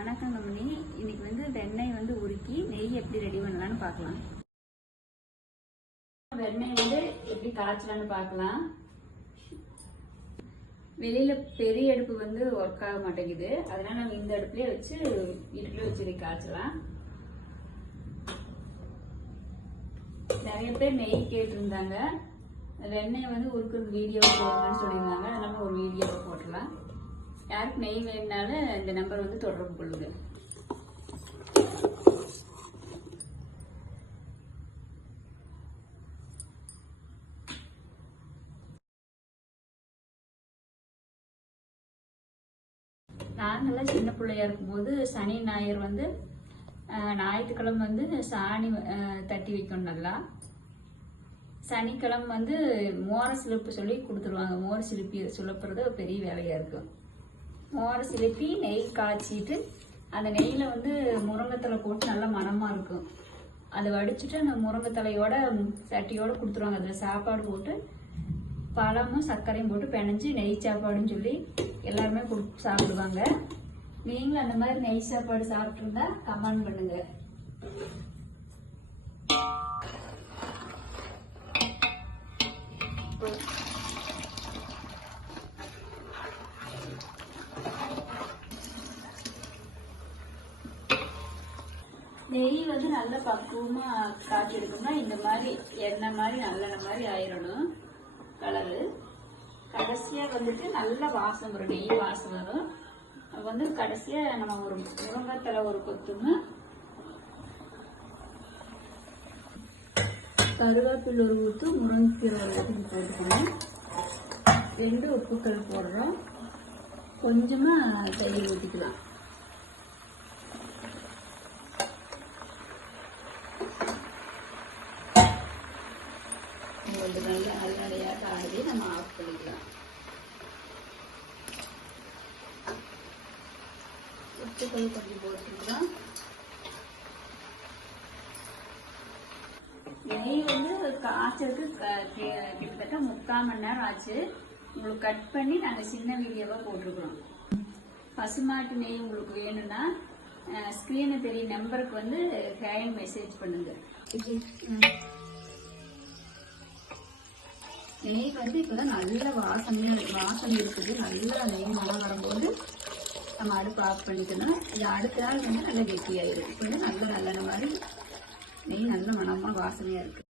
வணக்கம் கம்பெனி. இன்னைக்கு வெண்ணெய் உருக்கி நெய் எப்படி ரெடி பண்ணலாம்னு பார்க்கலாம். வெண்ணெய் எப்படி காய்ச்சலான்னு பார்க்கலாம். வெளியில பெரிய அடுப்பு ஒர்க் ஆக மாட்டேங்குது. அதனால நம்ம இந்த அடுப்புலயே வச்சு வீட்டுக்குள்ளே வச்சு காய்ச்சலாம். நிறைய பேர் நெய் கேட்டிருந்தாங்க. வெண்ணெய் உருக்குறது வீடியோ போடணும்னு சொல்லியிருந்தாங்க. அதனால ஒரு வீடியோவை போட்டுடலாம். யாருக்கு நெய் வேணுனாலும் இந்த நம்பர் தொடர்பு கொள்ளுங்க. நாங்கெல்லாம் சின்ன பிள்ளையா இருக்கும்போது சனி ஞாயிறு ஞாயிற்றுக்கிழமை சாணி தட்டி வைக்கணும். நல்லா சனிக்கிழமை மோர சிலுப்பு சொல்லி கொடுத்துருவாங்க. மோர் சிலுப்பி சுலப்புறது பெரிய வேலையா இருக்கும். மோரை சிலுப்பி நெய் காய்ச்சிட்டு அந்த நெய்யில முருங்கைத்தலை போட்டு நல்லா மணமா இருக்கும். அதை வடிச்சுட்டு அந்த முருங்கைத்தலையோட சட்டியோட கொடுத்துருவாங்க. அதில் சாப்பாடு போட்டு பழமும் சர்க்கரையும் போட்டு பிணைஞ்சு நெய் சாப்பாடுன்னு சொல்லி எல்லாருமே சாப்பிடுவாங்க. நீங்களும் அந்த மாதிரி நெய் சாப்பாடு சாப்பிட்டுருந்தா கமெண்ட் பண்ணுங்க. நெய் நல்ல பக்குவமா காய்ச்சி எடுக்கணும்னா இந்த மாதிரி எண்ணெய் மாதிரி நல்லெண்ணெய் மாதிரி ஆயிடணும் கலரு. கடைசியா நல்ல வாசம் வரும். நெய் வாசம் வரும். கடைசியா நம்ம ஒரு முருங்கைத்தலை ஒரு கொத்துன்னு கருவேப்பிலை ஒரு ஊத்து முருங்கைக்கீரை ஒரு ஊத்து போட்டுக்கணும். 2 உப்புக்கள் போடுறோம். கொஞ்சமா தயிர் ஊற்றிக்கலாம். நல்லா அரையாக ஆடி நம்ம ஆஃப் பண்ணிக்கலாம். உப்புக்கள் கொஞ்சம் போட்டுக்கலாம். நெய் காய்ச்சலுக்கு கிட்டத்தட்ட 3/4 மணி நேரம் ஆச்சு. உங்களுக்கு கட் பண்ணி நாங்கள் சின்ன வீடியோவா போட்டிருக்கிறோம். பசுமாட்டு நெய் உங்களுக்கு வேணும்னா ஸ்கிரீனு தெரிய நம்பருக்கு ஹேண்ட் மெசேஜ் பண்ணுங்க. நெய் இப்பதான் நல்ல வாசனை இருக்குது. நல்லா நெய் மனம் வரும்போது நம்ம அடுப்பு ஆஃப் பண்ணிக்கணும். இது அடுத்த நாள் நல்லா கெட்டியாயிரும். இப்போ நல்ல நல்லெண்ணெய் மாதிரி நெய் நல்ல மனமா வாசனையா இருக்கு.